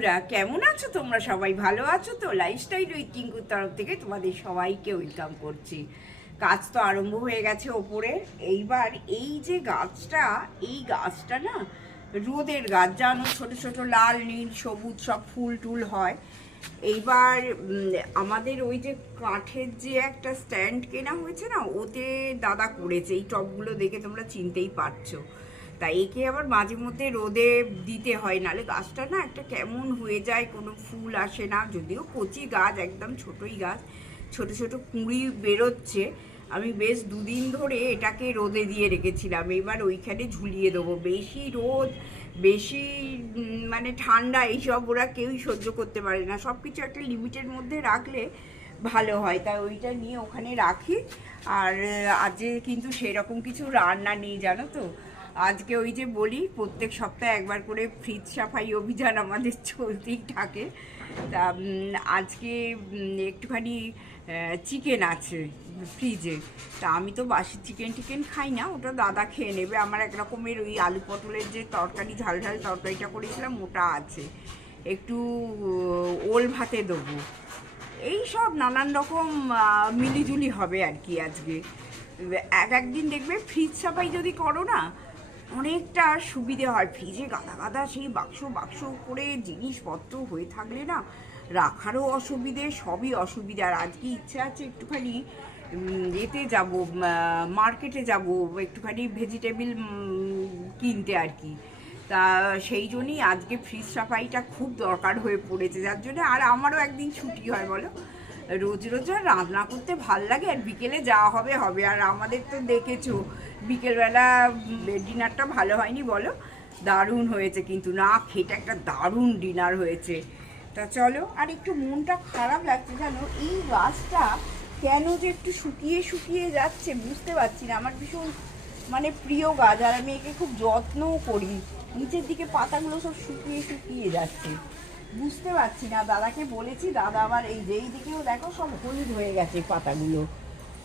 বন্ধুরা, কেমন আছো তোমরা? সবাই ভালো আছো তো? লাইফস্টাইল উইথ কিঙ্কুর তরফ থেকে তোমাদের সবাইকে ওয়েলকাম করছি। কাজ তো আরম্ভ হয়ে গেছে ওপরে। এইবার এই যে গাছটা, এই গাছটা না, রোদের গাছ, জানো, ছোট ছোট লাল, নীল, সবুজ সব ফুল টুল হয়। এইবার আমাদের ওই যে কাঠের যে একটা স্ট্যান্ড কেনা হয়েছে না, ওতে দাদা করেছে। এই টবগুলো দেখে তোমরা চিনতেই পারছ। তা একে আবার মাঝে মধ্যে রোদে দিতে হয় নালে গাছটা না একটা কেমন হয়ে যায়, কোনো ফুল আসে না, যদিও কচি গাছ, একদম ছোটই গাছ, ছোট ছোট কুঁড়ি বেরোচ্ছে। আমি বেশ দুদিন ধরে এটাকে রোদে দিয়ে রেখেছিলাম, এবার ওইখানে ঝুলিয়ে দেবো। বেশি রোদ, বেশি মানে ঠান্ডা, এইসব ওরা কেউই সহ্য করতে পারে না। সব কিছু একটা লিমিটের মধ্যে রাখলে ভালো হয়। তাই ওইটা নিয়ে ওখানে রাখি। আর আজকে কিন্তু সেরকম কিছু রান্না নেই, জানো তো? আজকে ওই যে বলি, প্রত্যেক সপ্তাহে একবার করে ফ্রিজ সাফাই অভিযান আমাদের চলতেই থাকে। তা আজকে একটুখানি চিকেন আছে ফ্রিজে তা, আমি তো বাসি চিকেন টিকেন খাই না, ওটা দাদা খেয়ে নেবে। আমার এক রকমের ওই আলু পটলের যে তরকারি, ঝাল ঝাল তরকারিটা করেছিলাম, ওটা আছে। একটু ওল ভাতে দেবো। এই সব নানান রকম মিলিজুলি হবে আর কি আজকে। এক একদিন দেখবে ফ্রিজ সাফাই যদি করো না অনেকটা সুবিধে হয়। ফ্রিজে গাদা গাদা সেই বাক্স বাক্স করে জিনিসপত্র হয়ে থাকলে না রাখারও অসুবিধে, সবই অসুবিধা। আর আজকে ইচ্ছা আছে একটুখানি এতে যাব মার্কেটে যাব, একটুখানি ভেজিটেবিল কিনতে আর কি। তা সেই জন্যই আজকে ফ্রিজ সাফাইটা খুব দরকার হয়ে পড়েছে। যার জন্য আর আমারও একদিন ছুটি হয়, বলো? রোজ রোজ রান্না করতে ভালো লাগে আর বিকেলে যাওয়া হবে হবে। আর আমাদের তো দেখেছ, বিকেলবেলা ডিনারটা ভালো হয়নি বলো? দারুণ হয়েছে কিন্তু, না খেটে একটা দারুণ ডিনার হয়েছে। তা চলো, আর একটু মনটা খারাপ লাগছে জানো, এই গাছটা কেন যে একটু শুকিয়ে শুকিয়ে যাচ্ছে বুঝতে পারছি না। আমার ভীষণ মানে প্রিয় গাছ, আর আমি একে খুব যত্নও করি। নিচের দিকে পাতাগুলো সব শুকিয়ে শুকিয়ে যাচ্ছে। বুঝতে পারছি না, দাদাকে বলেছি, দাদা আবার এই যেই দিকেও দেখো সব হলুদ হয়ে গেছে পাতাগুলো।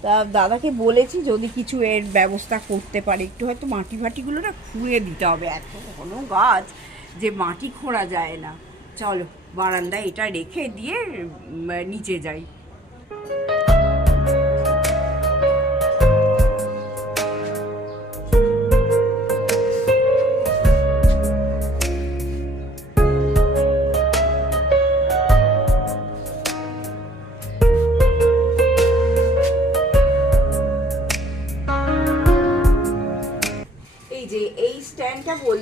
তা দাদাকে বলেছি যদি কিছু এর ব্যবস্থা করতে পারে, একটু হয়তো মাটি ফাটিগুলো না খুঁড়ে দিতে হবে। এত ঘন গাছ যে মাটি খোঁড়া যায় না। চলো, বারান্দায় এটা রেখে দিয়ে নিচে যাই।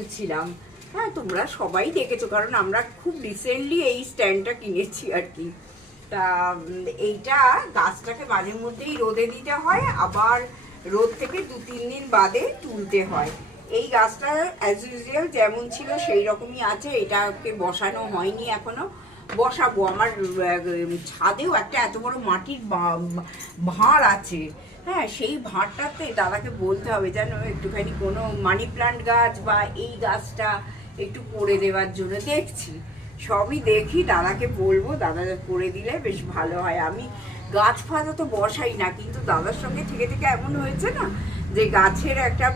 বলছিলাম হ্যাঁ তোমরা সবাই দেখেছ, কারণ আমরা খুব রিসেন্টলি এই স্ট্যান্ডটা কিনেছি আর কি। তা এইটা গাছটাকে মাঝে মধ্যেই রোদে দিতে হয়, আবার রোদ থেকে দু, তিন দিন বাদে তুলতে হয়। এই গাছটা অ্যাজ ইউজুয়াল যেমন ছিল সেই রকমই আছে, এটাকে বসানো হয়নি এখনও। বসাবো। আমার ছাদেও একটা এত বড় মাটির ভাঁড় আছে। হ্যাঁ সেই ভাঁড়টাতে দাদাকে বলতে হবে যেন একটুখানি কোনো মানি প্লান্ট গাছ বা এই গাছটা একটু করে দেওয়ার জন্য দেখছি। সবই দেখি, দাদাকে বলব, দাদা করে দিলে বেশ ভালো হয়। আমি গাছ ফাঁদা তো বসাই না, কিন্তু দাদার সঙ্গে থেকে থেকে এমন হয়েছে না যে গাছের একটা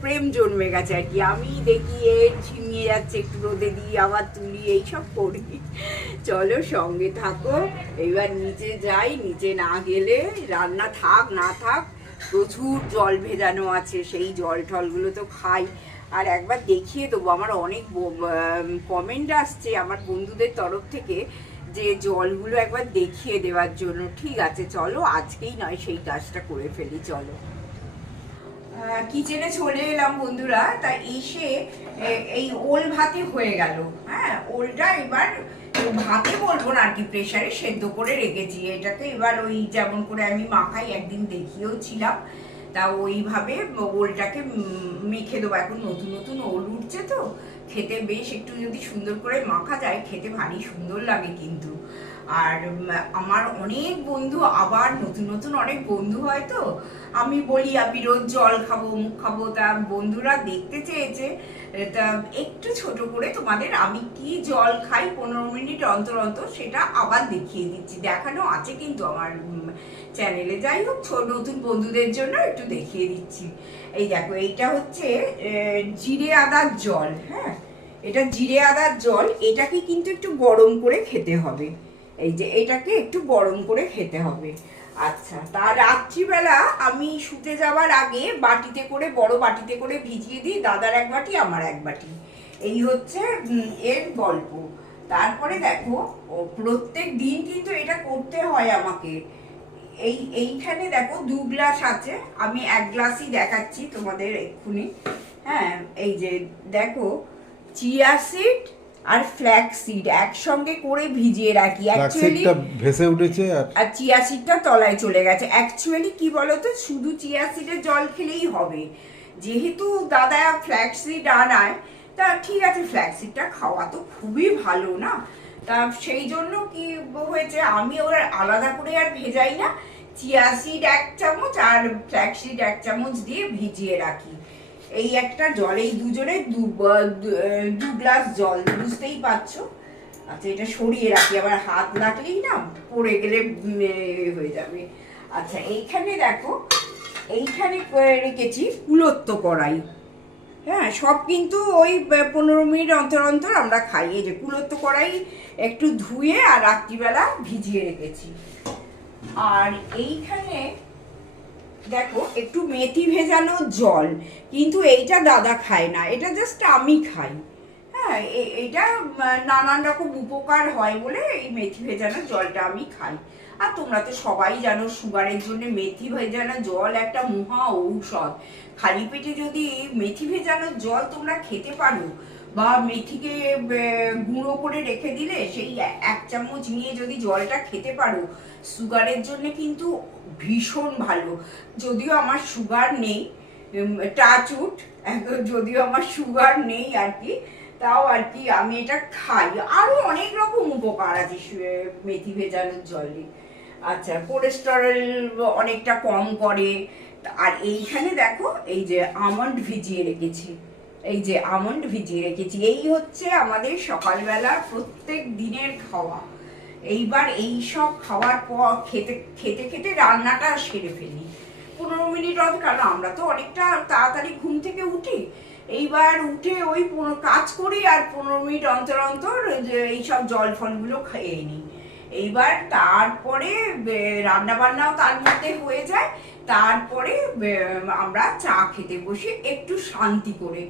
প্রেম জন্মে গেছে আর কি। আমি দেখি এ ছিনিয়ে যাচ্ছে, একটু রোদে দিই, আবার তুলি, এইসব করি। চলো সঙ্গে থাকো। এবার নিচে যাই, নিচে না গেলে রান্না থাক, না থাক, প্রচুর জল ভেজানো আছে, সেই জল টলগুলো তো খাই। আর একবার দেখিয়ে দেবো, আমার অনেক কমেন্ট আসছে আমার বন্ধুদের তরফ থেকে যে জলগুলো একবার দেখিয়ে দেওয়ার জন্য। ঠিক আছে, চলো আজকেই নয়, সেই কাজটা করে ফেলি, চলো। কিচেনে চলে এলাম বন্ধুরা, তা এসে এই ওল ভাতে হয়ে গেল। হ্যাঁ ওলটা এবার ভাতে বলব না আর কি প্রেশারে সেদ্ধ করে রেখেছি। এটাকে এবার ওই যেমন করে আমি মাখাই, একদিন দেখিয়েও ছিলাম। তা ওইভাবে ওলটাকে মেখে দেবো। এখন নতুন নতুন ওল উঠছে তো, খেতে বেশ একটু যদি সুন্দর করে মাখা যায়, খেতে ভারী সুন্দর লাগে কিন্তু। আর আমার অনেক বন্ধু, আবার নতুন নতুন অনেক বন্ধু হয় তো। আমি বলি, আমি রোজ জল খাব, মুখ খাব। তা বন্ধুরা দেখতে চেয়েছে, তা একটু ছোট করে তোমাদের আমি কি জল খাই পনেরো মিনিট অন্তর অন্তর সেটা আবার দেখিয়ে দিচ্ছি। দেখানো আছে কিন্তু আমার চ্যানেলে যাই হোক নতুন বন্ধুদের জন্য একটু দেখিয়ে দিচ্ছি। এই দেখো, এইটা হচ্ছে জিরে আদার জল হ্যাঁ? এটা জিরে আদার জল, এটাকে কিন্তু একটু গরম করে খেতে হবে। এই যে এটাকে একটু গরম করে খেতে হবে। আচ্ছা তা রাত্রিবেলা আমি শুতে যাওয়ার আগে বাটিতে করে, বড় বাটিতে করে ভিজিয়ে দিই, দাদার এক বাটি, আমার এক বাটি। এই হচ্ছে এর গল্প। তারপরে দেখো প্রত্যেক দিন কিন্তু এটা করতে হয় আমাকে। এই, এইখানে দেখো, দু গ্লাস আছে, আমি এক গ্লাসই দেখাচ্ছি তোমাদের এক্ষুনি। হ্যাঁ এই যে দেখো, চিয়া সিড আর ফ্ল্যাক্স সিড একসঙ্গে করে ভিজিয়ে রাখি। অ্যাকচুয়ালি ভেসে উঠেছে আর আর চিয়া সিডটা তলায় চলে গেছে। অ্যাকচুয়ালি কি বলতো শুধু চিয়া সিডের জল খেলেই হবে। যেহেতু দাদা ফ্ল্যাক্স সিড আনায় তা ঠিক আছে ফ্ল্যাক্স সিডটা খাওয়া তো খুবই ভালো না? তা সেই জন্য কি হয়েছে আমি ওর আলাদা করে আর ভেজাই না। চিয়া সিড এক চামচ আর ফ্ল্যাক্স সিড এক চামচ দিয়ে ভিজিয়ে রাখি। এই একটা জল, এই দুজনে দু দু- গ্লাস জল, বুঝতেই পারছ? আচ্ছা এটা সরিয়ে রাখি, আবার হাত লাগলেই না পড়ে গেলে হয়ে যাবে। আচ্ছা এইখানে দেখো, এইখানে রেখেছি কুলত্ব কড়াই। হ্যাঁ সব কিন্তু ওই পনেরো মিনিট অন্তর অন্তর আমরা খাই। এই যে কুলত্ব কড়াই একটু ধুয়ে আর রাত্রিবেলা ভিজিয়ে রেখেছি। আর এইখানে দেখো, একটু মেথি ভেজানো জল, কিন্তু এইটা দাদা খায় না, এটা জাস্ট আমি খাই। হ্যাঁ এ- এটা নানান রকম উপকার হয় বলে এই মেথি ভেজানো জলটা আমি খাই। আর তোমরা তো সবাই জানো, সুগারের জন্য মেথি ভেজানো জল একটা মহা ঔষধ। খালি পেটে যদি মেথি ভেজানো জল তোমরা খেতে পারো বা মেথিকে গুঁড়ো করে রেখে দিলে সেই এক চামচ নিয়ে যদি জলটা খেতে পারো, সুগারের জন্য কিন্তু ভীষণ ভালো। যদিও আমার সুগার নেই টাচুট যদিও আমার সুগার নেই আর কি, তাও আর কি আমি এটা খাই। আরও অনেক রকম উপকার আছে মেথি ভেজানোর জলে। আচ্ছা কোলেস্টেরল অনেকটা কম করে। আর এইখানে দেখো, এই যে আমন্ড ভিজিয়ে রেখেছি। এই যে আমন্ড ভিজিয়ে রেখেছি, এই হচ্ছে আমাদের সকালবেলা প্রত্যেক দিনের খাওয়া। এইবার এই সব খাওয়ার পর খেতে খেতে খেতে রান্নাটা সেরে ফেলি। পনেরো মিনিট অত কারণ আমরা তো অনেকটা তাড়াতাড়ি ঘুম থেকে উঠি। এইবার উঠে ওই কাজ করি আর পনেরো মিনিট অন্তর অন্তর এইসব জল ফলগুলো খেয়ে নিই। এইবার তারপরে রান্না বান্নাও তার মধ্যে হয়ে যায়। তারপরে আমরা চা খেতে বসি একটু শান্তি করে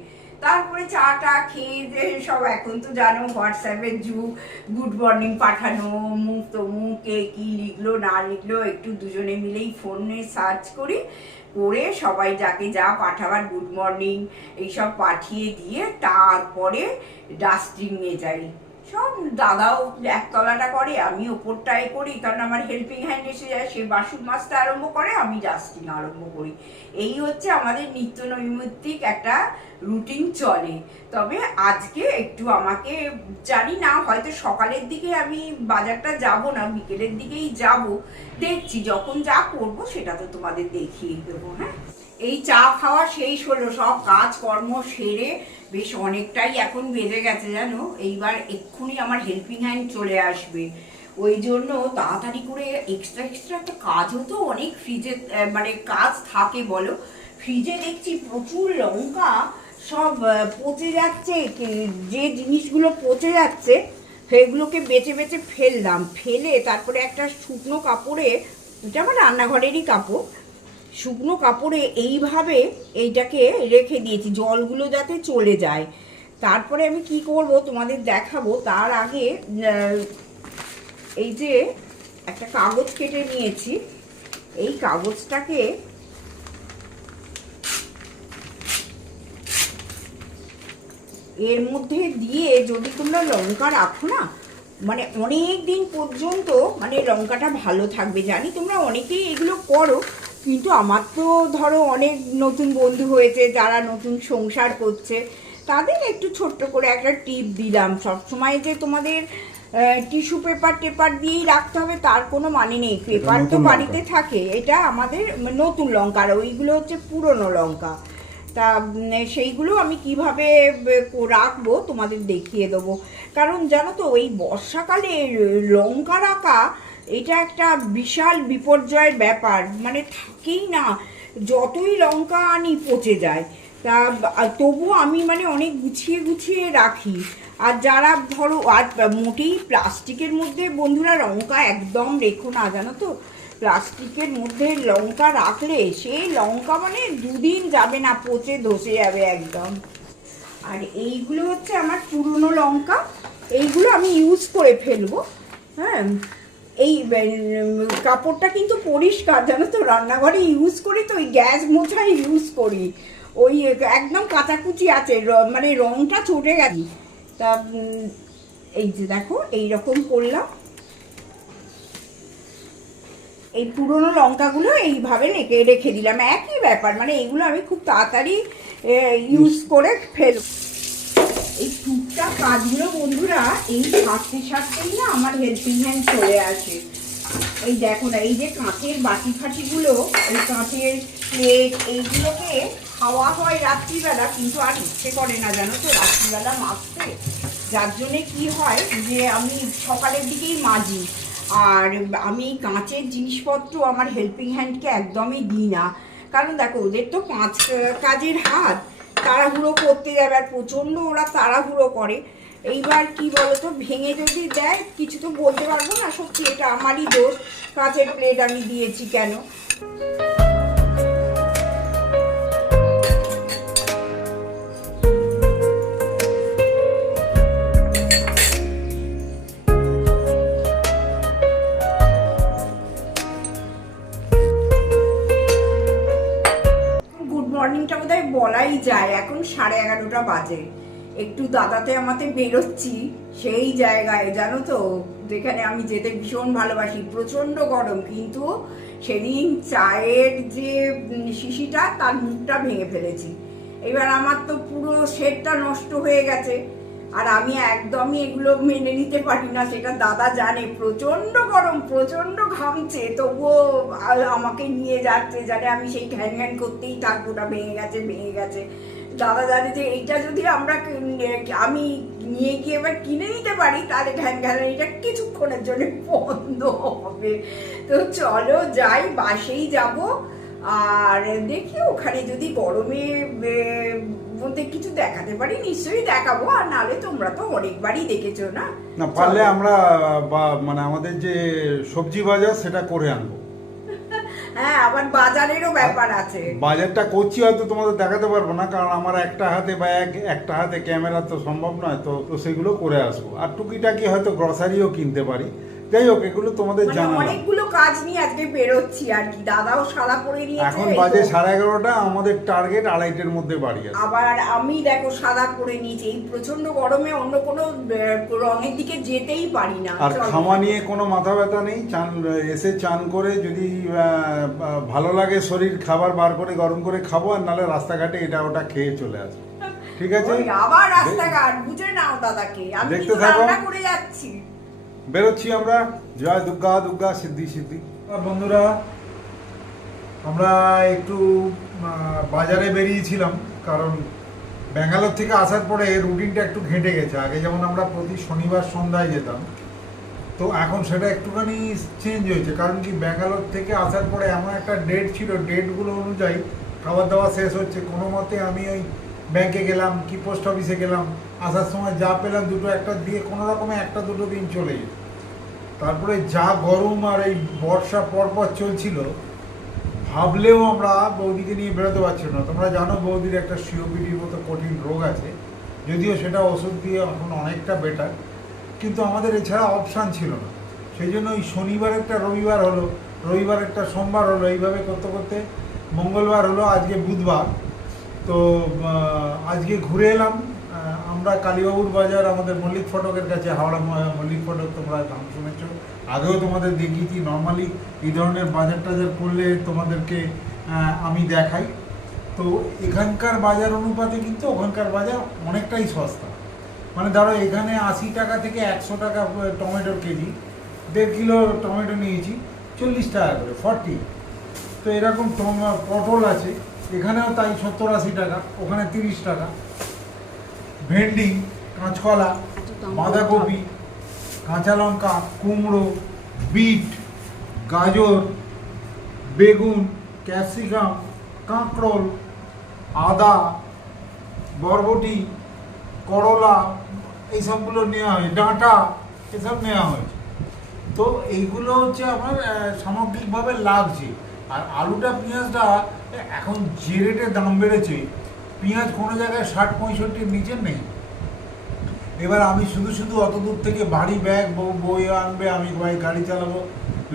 তারপরে চা টা খেয়ে যে সব এখন তো জানো হোয়াটসঅ্যাপের যুগ। গুড মর্নিং পাঠানো, মুখ তো মুখে, কি লিখলো, না লিখলো, একটু দুজনে মিলেই ফোনে সার্চ করি। করে সবাই যাকে যা পাঠাবার গুড মর্নিং এইসব পাঠিয়ে দিয়ে তারপরে ডাস্টিংয়ে যাই। সব দাদাও একতলাটা করে, আমি ওপরটাই করি, কারণ আমার হেল্পিং হ্যান্ড এসে যায়, সে বাসন মাজতে আরম্ভ করে, আমি ডাস্টিং আরম্ভ করি। এই হচ্ছে আমাদের নিত্য নৈমিত্তিক একটা রুটিন চলে। তবে আজকে একটু আমাকে জানি না, হয়তো সকালের দিকে আমি বাজারটা যাব না, বিকেলের দিকেই যাব। দেখছি যখন যা করব, সেটা তো তোমাদের দেখিয়ে দেবো হ্যাঁ? এই চা খাওয়া শেষ হলো, সব কাজ কর্ম সেরে বেশ অনেকটাই এখন বেজে গেছে জানো? এইবার এক্ষুনি আমার হেল্পিং হ্যান্ড চলে আসবে। ওই জন্য তাড়াতাড়ি করে এক্সট্রা এক্সট্রা একটা কাজও তো অনেক ফ্রিজে মানে কাজ থাকে বলো। ফ্রিজে দেখছি প্রচুর লঙ্কা সব পচে যাচ্ছে। যে জিনিসগুলো পচে যাচ্ছে, সেগুলোকে বেছে বেছে ফেললাম। ফেলে তারপরে একটা শুকনো কাপড়ে, এটা আমার রান্নাঘরেরই কাপড় শুকনো কাপড়ে এইভাবে এইটাকে রেখে দিয়েছি, জলগুলো যাতে চলে যায়। তারপরে আমি কি করব তোমাদের দেখাবো, তার আগে এই যে একটা কাগজ কেটে নিয়েছি। এই কাগজটাকে এর মধ্যে দিয়ে যদি তোমরা লঙ্কা রাখো না মানে অনেক দিন পর্যন্ত মানে লঙ্কাটা ভালো থাকবে। জানি তোমরা অনেকেই এগুলো করো কিন্তু আমার তো ধরো অনেক নতুন বন্ধু হয়েছে যারা নতুন সংসার করছে তাদের একটু ছোট্ট করে একটা টিপ দিলাম। সবসময় যে তোমাদের টিস্যু পেপার টেপার দিয়েই রাখতে হবে তার কোনো মানে নেই। পেপার তো বাড়িতে থাকে এটা আমাদের নতুন লঙ্কা আর ওইগুলো হচ্ছে পুরনো লঙ্কা। তা সেইগুলো আমি কীভাবে রাখব তোমাদের দেখিয়ে দেবো। কারণ জানো তো ওই বর্ষাকালে লঙ্কা রাখা এটা একটা বিশাল বিপর্যয়ের ব্যাপার। মানে থাকেই না। যতই লঙ্কা আনি, পচে যায়। তা তবুও আমি মানে অনেক গুছিয়ে গুছিয়ে রাখি। আর যারা ধরো, আর মোটেই প্লাস্টিকের মধ্যে বন্ধুরা লঙ্কা একদম রেখো না, জানো তো? প্লাস্টিকের মধ্যে লঙ্কা রাখলে সেই লঙ্কা মানে দুদিন যাবে না, পচে ধসে যাবে একদম। আর এইগুলো হচ্ছে আমার পুরনো লঙ্কা। এইগুলো আমি ইউজ করে ফেলব। হ্যাঁ? এই কাপড়টা কিন্তু পরিষ্কার জানো তো রান্নাঘরে ইউজ করি তো ওই গ্যাস মোছাই ইউজ করি। ওই একদম কাচাকুচি আছে মানে রংটা চটে গেছে। তা এই যে দেখো এই রকম করলাম। এই পুরনো লঙ্কাগুলো এইভাবে নেকে রেখে দিলাম। একই ব্যাপার মানে এইগুলো আমি খুব তাড়াতাড়ি ইউজ করে ফেলব এই টুকটাক কাজগুলো বন্ধুরা, এই সারতে সারতেই না আমার হেল্পিং হ্যান্ড চলে আসে। এই দেখো না, এই যে কাঁচের বাটি ফাটিগুলো এই কাঁচের প্লেট এইগুলোকে খাওয়া হয় রাত্রিবেলা, কিন্তু আর ইচ্ছে করে না, জানো তো, রাত্রিবেলা মাজতে যার জন্যে কি হয় যে আমি সকালের দিকেই মাজি। আর আমি কাঁচের জিনিসপত্র আমার হেল্পিং হ্যান্ডকে একদমই দিই না। কারণ দেখো, ওদের তো পাঁচ কাজের হাত। তাড়াহুড়ো করতে যাবে, আর প্রচণ্ড ওরা তাড়াহুড়ো করে। এইবার কি বলতো, ভেঙে যদি দেয়, কিছু তো বলতে পারব না, সত্যি এটা আমারই দোষ, কাঁচের প্লেট আমি দিয়েছি কেন? যায়, এখন সাড়ে এগারোটা বাজে। একটু দাদাতে আমাতে বেরোচ্ছি, সেই জায়গায়, জানো তো? যেখানে আমি যেতে ভীষণ ভালোবাসি, প্রচণ্ড গরম, কিন্তু সেদিন চায়ের যে শিশিটা, তার মুখটা ভেঙে ফেলেছি। এবার আমার তো পুরো শেডটা নষ্ট হয়ে গেছে। আর আমি একদমই এগুলো মেনে নিতে পারি না, সেটা দাদা জানে। প্রচণ্ড গরম প্রচণ্ড ঘামছে, তবুও আমাকে নিয়ে যাচ্ছে, জানে আমি সেই ঘ্যান ঘ্যান করতেই থাকব না ভেঙে গেছে ভেঙে গেছে। দাদা জানে যে এইটা যদি আমরা আমি নিয়ে গিয়ে এবার কিনে নিতে পারি, তাহলে ঘ্যান ঘ্যান ঘ্যানানিটা কিছুক্ষণের জন্য বন্ধ হবে। তো চলো যাই, বাসেই যাব। আর দেখি ওখানে যদি গরমে মধ্যে কিছু দেখাতে পারি? নিশ্চয়ই দেখাবো আর নাহলে তোমরা তো অনেকবারই দেখেছ না? না পারলে আমরা বা মানে আমাদের যে সবজি বাজার সেটা করে আনব। হ্যাঁ আবার বাজারেরও ব্যাপার আছে। বাজারটা করছি হয়তো তোমাদের দেখাতে পারব না কারণ আমার একটা হাতে বা এক- একটা হাতে ক্যামেরা তো সম্ভব নয় তো তো সেগুলো করে আসব। আর টুকিটাকি হয়তো গ্রসারিও কিনতে পারি। যাই হোক এগুলো তোমাদের মানে জানালাম অনেকগুলো কাজ নিয়ে আজকে বেরোচ্ছি আর কি। দাদাও সারা পরে নিয়েছে এখন বাজে সাড়ে এগারোটা আমাদের টার্গেট আড়াইটের মধ্যে বাড়ি আছে। আবার আমি দেখো সাদা পরে নিয়েছি এই প্রচণ্ড গরমে অন্য কোনো রঙের দিকে যেতেই পারি না। আর খাওয়া নিয়ে কোনো মাথা ব্যথা নেই চান এসে চান করে যদি ভালো লাগে শরীর খাবার বার করে গরম করে খাব আর নাহলে রাস্তাঘাটে এটা ওটা খেয়ে চলে আসব। ঠিক আছে? আবার রাস্তাঘাট বুঝে নাও দাদাকে। আমি। রান্না করে যাচ্ছি। বেরোচ্ছি আমরা। জয় দুর্গা দুর্গা সিদ্ধি সিদ্ধি। বন্ধুরা, আমরা একটু বাজারে বেরিয়েছিলাম, কারণ ব্যাঙ্গালোর থেকে আসার পরে রুটিনটা একটু ঘেঁটে গেছে। আগে যেমন আমরা প্রতি শনিবার সন্ধ্যায় যেতাম, তো এখন সেটা একটুখানি চেঞ্জ হয়েছে। কারণ কি, ব্যাঙ্গালোর থেকে আসার পরে এমন একটা ডেট ছিল ডেটগুলো অনুযায়ী খাবার দাবার শেষ হচ্ছে। কোনো মতে আমি ওই ব্যাংকে গেলাম, কি পোস্ট অফিসে গেলাম, আসার সময় যা পেলাম দুটো একটা দিয়ে কোনো রকমে একটা দুটো দিন চলে যেত। তারপরে যা গরম আর এই বর্ষা পরপর চলছিল, ভাবলেও আমরা বৌদিকে নিয়ে বেরোতে পারছি না। তোমরা জানো বৌদির একটা সিওপিডির মতো কঠিন রোগ আছে, যদিও সেটা ওষুধ দিয়ে এখন অনেকটা বেটার কিন্তু আমাদের এছাড়া অপশান ছিল না। সেই জন্য ওই শনিবার একটা রবিবার হলো, রবিবার একটা সোমবার হলো, এইভাবে করতে করতে মঙ্গলবার হলো, আজকে বুধবার। তো আজকে ঘুরে এলাম। আমরা কালীবাবুর বাজার, আমাদের মল্লিক ফটকের কাছে, হাওড়া মল্লিক ফটক, তোমরা নাম শুনেছ। আগেও তোমাদের দেখিয়েছি নর্মালি এই ধরনের বাজার টাজার করলে তোমাদেরকে আমি দেখাই। তো, এখানকার বাজার অনুপাতে কিন্তু ওখানকার বাজার অনেকটাই সস্তা। মানে ধরো, এখানে আশি টাকা থেকে একশো টাকা টমেটোর কেজি, দেড় কিলো টমেটো নিয়েছি, চল্লিশ টাকা করে ফর্টি তো এরকম পটল আছে। এখানেও তাই সত্তর আশি টাকা, ওখানে তিরিশ টাকা। ভেন্ডি, কাঁচকলা, বাঁধাকপি, কাঁচা লঙ্কা, কুমড়ো, বিট, গাজর, বেগুন, ক্যাপসিকাম, কাঁকরোল, আদা, বরবটি, করলা, এইসবগুলো নেওয়া হয়, ডাঁটা, এসব নেওয়া হয়েছে। তো এইগুলো হচ্ছে আমার সামগ্রিকভাবে লাগছে। আর আলুটা, পেঁয়াজটা এখন যে রেটে দাম বেড়েছে, পেঁয়াজ কোনো জায়গায় ষাট, পঁয়ষট্টির নিচে নেই। এবার আমি শুধু শুধু অত দূর থেকে বাড়ি ব্যাগ বই আনবে, আমি ভাই গাড়ি চালাবো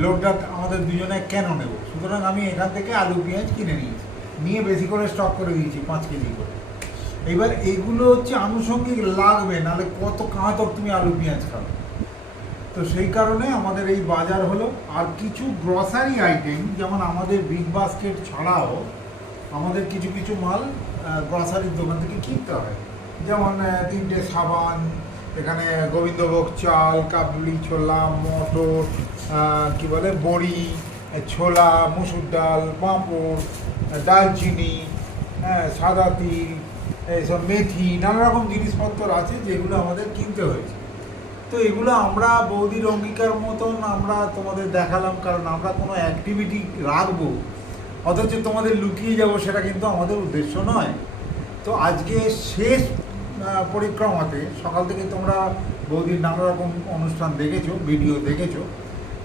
লোডটা আমাদের দুজনে কেন নেব? সুতরাং আমি এখান থেকে আলু, পেঁয়াজ কিনে নিয়েছি। নিয়ে বেশি করে স্টক করে দিয়েছি, পাঁচ কেজি করে। এবার এগুলো হচ্ছে আনুষঙ্গিক লাগবে, নাহলে কত কাঁতক তুমি আলু, পেঁয়াজ খাবে? তো সেই কারণে আমাদের এই বাজার হলো। আর কিছু গ্রসারি আইটেম যেমন আমাদের বিগ বাস্কেট ছাড়াও আমাদের কিছু কিছু মাল গ্রসারির দোকান থেকে কিনতে হয়। যেমন তিনটে সাবান এখানে গোবিন্দভোগ চাল কাবলি ছোলা মটর কি বলে বড়ি ছোলা মুসুর ডাল পাঁপড় আহ, দালচিনি হ্যাঁ সাদা তিল এইসব মেথি নানা রকম জিনিসপত্র আছে যেগুলো আমাদের কিনতে হয়েছে। তো এগুলো আমরা বৌদির অঙ্গীকার মতন আমরা তোমাদের দেখালাম, কারণ আমরা কোনো অ্যাক্টিভিটি রাখব, অথচ তোমাদের লুকিয়ে যাব সেটা কিন্তু আমাদের উদ্দেশ্য নয়। তো আজকে শেষ পরিক্রমাতে সকাল থেকে তোমরা বৌদির নানা রকম অনুষ্ঠান দেখেছ ভিডিও দেখেছ।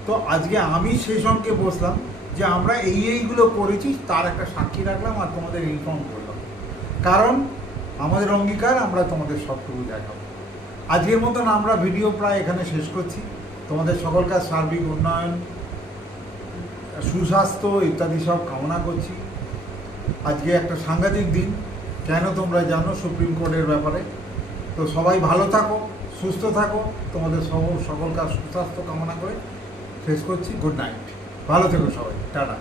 তো আজকে আমি শেষ অঙ্কে বসলাম যে আমরা এই এইগুলো করেছি, তার একটা সাক্ষী রাখলাম আর তোমাদের ইনফর্ম করলাম। কারণ আমাদের অঙ্গীকার, আমরা তোমাদের সবটুকু দেখাবো। আজকের মতন আমরা ভিডিও প্রায় এখানে শেষ করছি। তোমাদের সকলকার সার্বিক উন্নয়ন, সুস্বাস্থ্য ইত্যাদি সব কামনা করছি। আজকে একটা সাংঘাতিক দিন, কেন তোমরা জানো সুপ্রিম কোর্টের ব্যাপারে? তো সবাই ভালো থাকো, সুস্থ থাকো, তোমাদের সব সকলকার সুস্বাস্থ্য কামনা করে শেষ করছি। Good night. ভালো থেকো সবাই। টাটা।